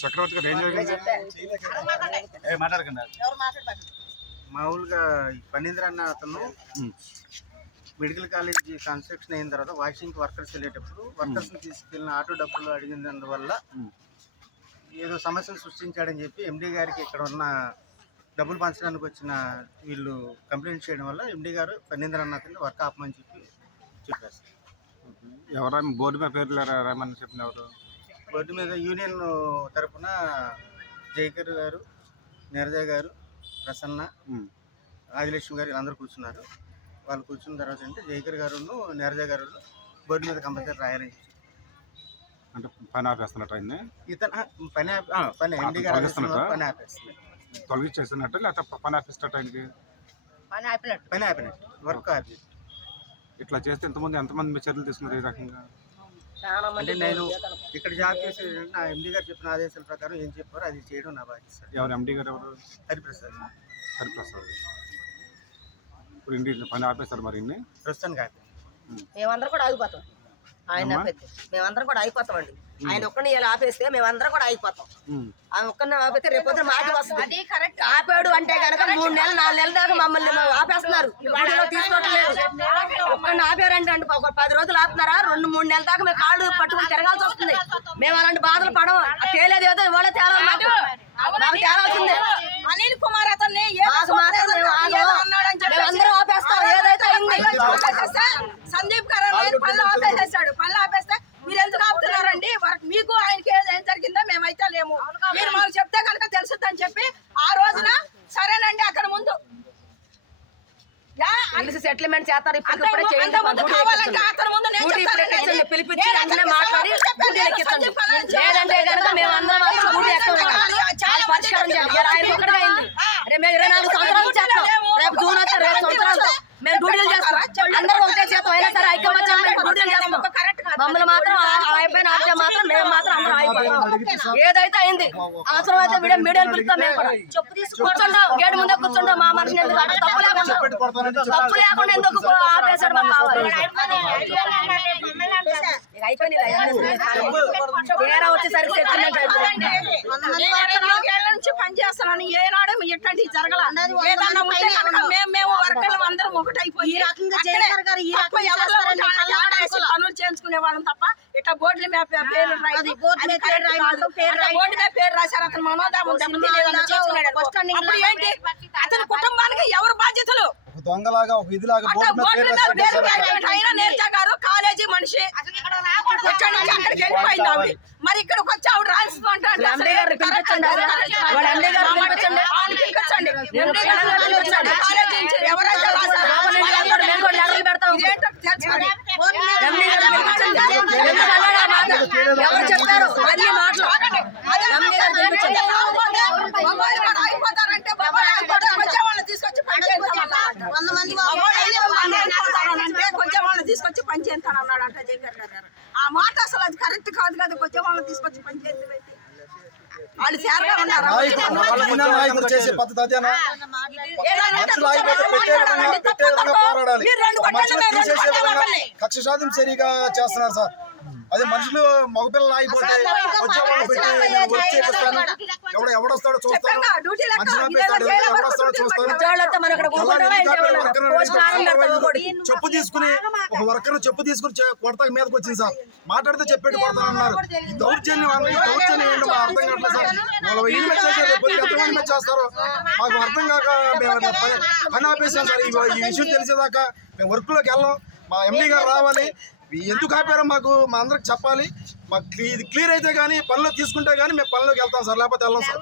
చక్రవర్తి గారు ఏం జరిగింది? మాట్లాడకండి. మామూలుగా పనీంద్ర అన్న అతను మెడికల్ కాలేజ్ కన్స్ట్రక్షన్ అయిన తర్వాత వాషింగ్ వర్కర్స్ వెళ్ళేటప్పుడు వర్కర్స్ తీసుకెళ్ళిన ఆటో డబ్బులు అడిగినందువల్ల ఏదో సమస్యలు సృష్టించాడని చెప్పి ఎండి గారికి ఇక్కడ ఉన్న డబ్బులు పంచడానికి వచ్చిన వీళ్ళు కంప్లైంట్ చేయడం వల్ల ఎండి గారు పన్నీంద్ర అన్న అతన్ని వర్క్ ఆపమని చెప్పి చెప్పారు. ఎవరైనా బోర్డు మీద పేర్లు రామని చెప్పిన ఎవరు? బోర్డు మీద యూనియన్ తరపున జయకర్ గారు నీరజ గారు ప్రసన్న. ఆదిలక్ష్మి గారు వీళ్ళందరూ కూర్చున్నారు. వాళ్ళు కూర్చున్న తర్వాత అంటే జయకర్ గారు నీరజ గారు బోర్డు మీద కంపల్సరీ రాయాలని. అంటే పని ఆపేస్తున్నట్టు ఆయన్ని ఇతను పని పని ఎండి గారు పని ఆపేస్తున్నారు. తొలగించేస్తున్నట్టు లేకపోతే పని ఆపిస్తున్నట్టు ఆయనకి పని ఆపినట్టు. పని ఆపినట్టు వర్క్ ఆపి. ఇట్లా చేస్తే ఎంతమంది ఎంతమంది మీ చర్యలు తీసుకున్నారు ఈ రకంగా. చాలా మంది అంటే నేను ఇక్కడ జాబ్ చేసే నా ఎండి గారు చెప్పిన ఆదేశాల ప్రకారం ఏం చెప్పారో అది చేయడం నా బాధ్యత సార్. ఎవరు ఎండి గారు ఎవరు? హరిప్రసాద్. హరిప్రసాద్. ఇప్పుడు ఇంటి పని ఆపేస్తారు మరి ఇన్ని? ప్రస్తుతానికి ఆపి మేమందరం కూడా ఆగిపోతాం. ఆయన మేమందరం కూడా ఆగిపోతాం అండి ఆయన ఒక్కడిని ఇలా ఆపేస్తే మేమందరం కూడా ఆగిపోతాం. ఆయన ఒక్కడిని ఆపేస్తే రేపు మాకి వస్తుంది. ఆపాడు అంటే కనుక మూడు నెలలు నాలుగు నెలల దాకా మమ్మల్ని ఆపేస్తున్నారు. గుడిలో ఒక్కడిని ఆపారంటే అండి ఒక పది రోజులు ఆపుతున్నారా? రెండు మూడు నెలల దాకా మేము కాళ్ళు పట్టుకుని తిరగాల్సి వస్తుంది. మేము అలాంటి బాధలు పడము. ఆ తేలేది ఏదో ఇవాళ తేలాలి మాకు. మాకు తేలాల్సిందే. అనిల్ కుమార్ అతన్ని అందరం ఆపేస్తాం. ఏదైతే అయింది. సందీప్ గారు పళ్ళు ఆపేసేసాడు పళ్ళు ఆపేస్తే మీరు ఎందుకు ఆపుతున్నారండి వరకు మీకు ఆయనకి ఏది ఏం జరిగిందో మేమైతే లేము మీరు మాకు చెప్తే కనుక తెలుసుద్దని చెప్పి ఆ రోజున సరేనండి అక్కడ ముందు యా, కలిసి సెటిల్మెంట్ చేస్తారు ఇప్పుడు చేయండి పిలిపించి మాట్లాడి లేదంటే కనుక మేము అందరం మాత్రం డ్యూటీ ఎక్కం చాలా పరిష్కారం చేయాలి ఇలా ఆయన ఒక్కడిగా అయింది రేపు మేము ఇరవై నాలుగు సంవత్సరాలు చేస్తాం రేపు జూన్ అయితే రేపు సంవత్సరాలతో మేము డ్యూటీలు చేస్తాం అందరం ఒకటే చేస్తాం అయినా సరే ఐక్యమత్యం మేము డ్యూటీలు చేస్తాం మమ్మల్ని మాత్రం అయిపోయిన మాత్రం మేము మాత్రం అందరం అయిపోతాం ఏదైతే అయింది అవసరం అయితే మీడియా మీడియాలు పిలుస్తాం మేము కూడా కూర్చుంటాం గేటు ముందే కూర్చుంటాం మా మనిషిని ఎందుకు అట్లా తప్పు లేకుండా తప్పు లేకుండా ఎందుకు ఆపేశాడు మాకు కావాలి తీరా వచ్చేసరికి నుంచి పని చేస్తున్నాను ఏనాడు మేము మేము వర్కర్లు అందరం ఒకటైపోయి. పనులు చేయించుకునే వాళ్ళం తప్ప ఇట్లా బోర్డుల మీద పేరు. బోర్డు మీద పేరు రాశారు అతను మనోదామం. అప్పుడు ఏంటి? అతని కుటుంబానికి ఎవరు బాధ్యతలు? దొంగలాగా ఒక ఇదిలాగా బోర్డు మీద పేరు అయినా నేర్చా గారు కాలేజీ మనిషి. వెళ్ళిపోయింది మరి ఇక్కడికి వచ్చి ఆవిడ వాళ్ళ ఎండి గారిని పిలిపించండి. ఎండి పిలిపించండి. ఆవిడని పిలిపించండి. ఎండి గారిని పిలిపించండి. కాలేజీ నుంచి ఎవరైతే రాశారో రావాలి అంటే అందరూ మేము కూడా లెటర్లు పెడతాం ఇదేంటో తెలుసుకోండి. ఎండి గారిని పిలిపించండి ఎందుకు అన్నాడు ఆ మాట? ఎవరు చెప్పారు అన్ని మాటలు అదే ఎండి గారిని పిలిపించండి బాబాయ్ వాడు అయిపోతారంటే బాబాయ్ అయిపోతారు. కొంచెం వాళ్ళని తీసుకొచ్చి పని చేయించాలన్నా. వంద మంది బాబాయ్ అయిపోతారంటే కొంచెం వాళ్ళని తీసుకొచ్చి పని చేస్తానన్నాడు అంటే జగన్ గారు ఆ మాట అసలు అది కరెక్ట్ కాదు కదా వాళ్ళని తీసుకొచ్చి పని చేస్తే వాళ్ళు చేరగా ఉన్నారు వాళ్ళ ఈయన నాయకుడు చేసే పద్ధతి అదేనా మనుషులు పెట్టే విధంగా పెట్టే పోరాడాలి. తీసేసే విధంగా. కక్ష సాధన చర్యగా చేస్తున్నారు సార్. అదే మనుషులు మగపిల్లలు ఆగిపోతే వచ్చే ఎవడ ఎవడొస్తాడో చూస్తాను. చెప్పు తీసుకుని ఒక వర్కర్ చెప్పు తీసుకుని చే- కొడతాకి మీదకి వచ్చింది సార్. మాట్లాడితే చెప్పేటి కొడతానన్నారు. ఈ దౌర్జన్యం ఏంటో అర్థం కావట్లేదు సార్. రేపు ఎంతమంది మీద చేస్తారు మాకు అర్థం కాక మేము పని- ఆపేసాం సార్. ఈ ఈ విషయం తెలిసేదాకా మేము వర్క్లోకి వెళ్ళాం. మా ఎండి గారు రావాలి. ఎందుకు ఆపారో మాకు మా అందరికి చెప్పాలి. మాకు ఇది క్లియర్ అయితే కానీ పనిలో తీసుకుంటే కానీ మేము పనిలోకి వెళ్తాం సార్. లేకపోతే వెళ్ళాం సార్.